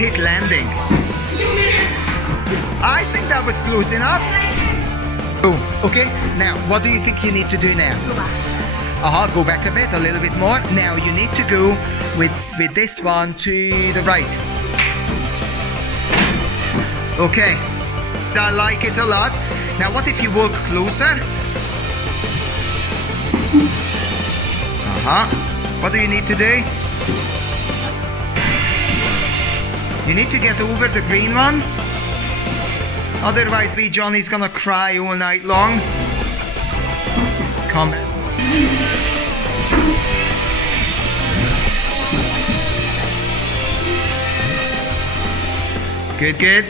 hit landing. I think that was close enough. Oh, okay. Now, what do you think you need to do now? Go back a bit, a little bit more. Now you need to go with this one to the right. Okay. I like it a lot. Now, what if you walk closer? What do you need to do? You need to get over the green one. Otherwise, wee Johnny's gonna cry all night long. Come. Good, good.